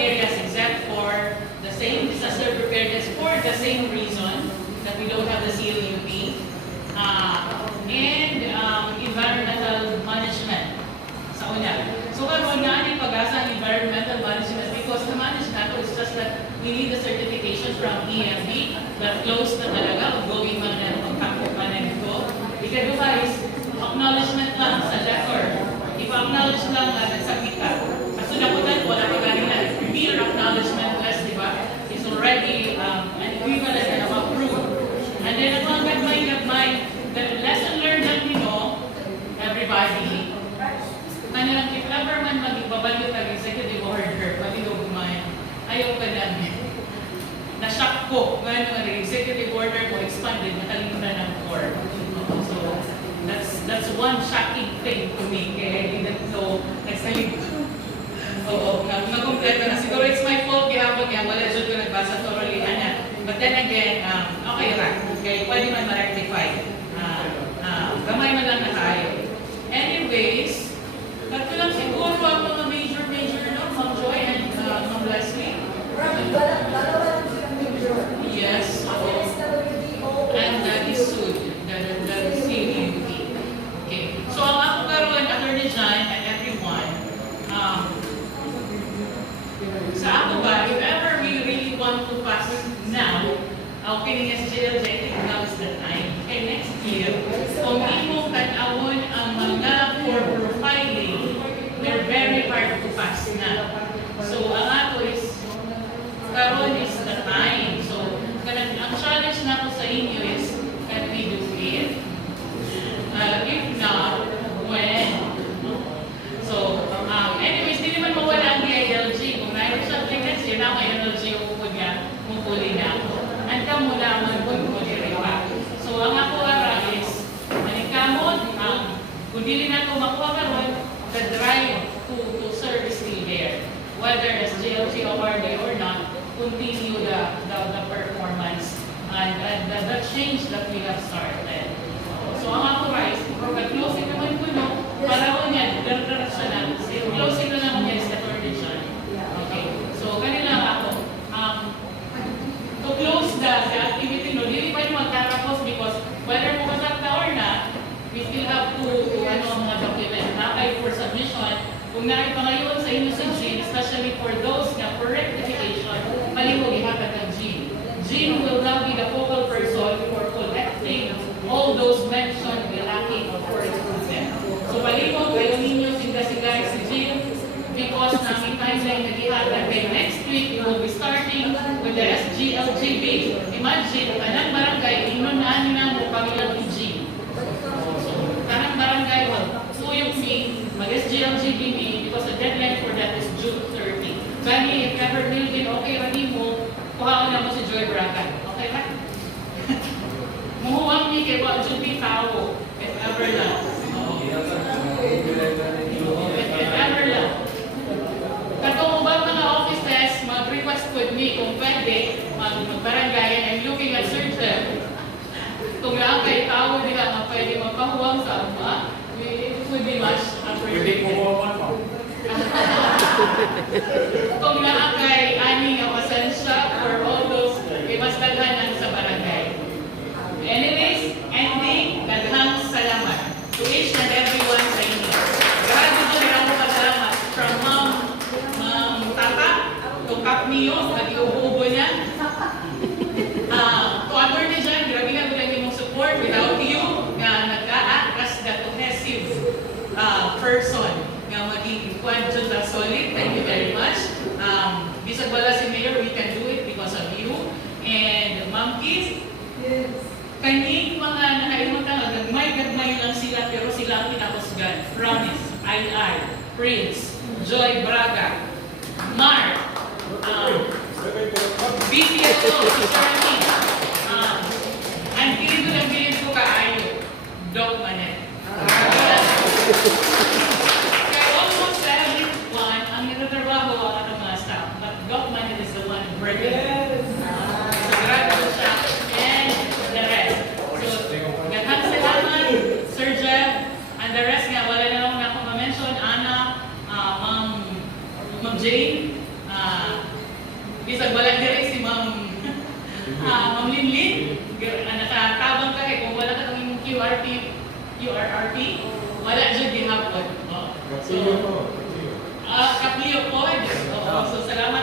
areas except for the same disaster preparedness for the same reason that we don't have the CLUP. And environmental management sa una. So karon na ni pag-asa ang environmental management because the management is just that we need the certification from EMB that close na talaga ongoing man na pagkakot pa na ito. Ikaduha is acknowledgement lang sa letter. Ipa-acknowledge lang na nagsakit ka. Kaso nakutan, wala pa ganina. Mere acknowledgement less, di ba? Is already an equivalent and approved. And then at one gagmay, the lesson learned that we know, everybody, kanilang if ever man mag-ibabalyo tag executive order, pati gumay, ayaw ka namin. Na-shock ko, ngayon nga executive order ko expanded, nakalimutan ng core. So, that's one shocking thing to me. Kaya even though, nakumpleto na. Siguro it's my fault, gihapon kaya wala dyan ko nagbasa thoroughly. But then again, okay lang. Okay, pwede man ma-rectify. Gamay man lang na tayo. Anyways, ba't lang siguro ang mga major, no? Ma'am Joy and Ma'am Leslie. Yes. And that is soon. That is CUP. Okay. So ang ako karoon, Attorney John and everyone, sa ako ba, if ever we really want to pass now, okay, SJLJ, I think now is the time. Okay, next year, kung imong katawon ang mga for profiling, they're very hard to pass na. So, ang ako is, karon is the time. So, ang challenge na ko sa inyo is, can we do it? If not, when? So, anyways, di naman mawala ang DILG. Kung nahin subject next year, na may LG yung upod niya, mupuli na ako. Ang kamo naman kung muli pa. So, ang ako ara is, manikamot, kung dili na ito makuha karon, the drive to serve is still there. Whether as JLG award or not, continue the performance and the change that we have started. So, ang ako ra is, closing naman ko, no? Para ko niyan, diretso na. Closing na naman niya is the coordination. Okay. So, kanila ako, to close the activity, no, hindi pa yung magtatapos because whether mo masakta or not, we still have to mga document nakay for submission. Kung naipangayon sa inyo sa Jean, especially for those na for rectification, palihog ihatag ang Jean. Jean will now be the focal person for collecting all those mentioned lacking for improvement. So palihog kayo ninyo sigay si Jean because namin timeline nag-ihatag kay next week, we will be starting with the SGLGB. Imagine, kanang barangay, inunahan na mo pamilang ni Jean. So, kanang barangay, tuyong si mag-SGLGB because the deadline for that is June 30. Gani, if ever building, okay, rani mo, kuhaan na mo si Joy Braga. Okay ba? Muhuwag ni kay Wak Jupi Tao, if ever lang. If ever lang. Katong ba mga offices, mag-request with me kung pwede, mag-barangayan, I'm looking at certain. Kung lang kay tao nila na pwede magpahuwang sa ama, it would be much appreciated. Kung lang kay ani ang pasensya for all those, mas daghanan sa barangay. Anyways, ending, daghang salamat to each and everyone sa inyo. Grabe doon rin ako kasalamat from Ma'am Tata, to Kap Neo, nag-iubo niya. To Attorney John, grabe na lang yung support without you, na nag-a-act as the cohesive person nga maging kwadyo na solid. Thank you very much. Bisag wala si Mayor, we can do it because of you. And Ma'am Kiss, yes. Kaning mga nakaimot ka, gagmay lang sila, pero sila ang kinahusgan. Promise, I, Prince, Joy Braga, Mark, BPSO, Charlie, ang bilin ko kaayo, Doc Manet. Kaya almost everyone, ang niratrabaho ang atong mga staff, but Doc Manet is the one working. Yes. So, grabe siya. And the rest. So, gaghang salamat, Sir Jeff, and the rest nga, wala na lang na akong ma-mention, Ana, Ma'am Jane, Bisag wala dire si Ma'am Ma'am Linlin, nakatabang ka kung wala ka ng QRT, wala dyan gihapon. So, kapliyo po. So, salamat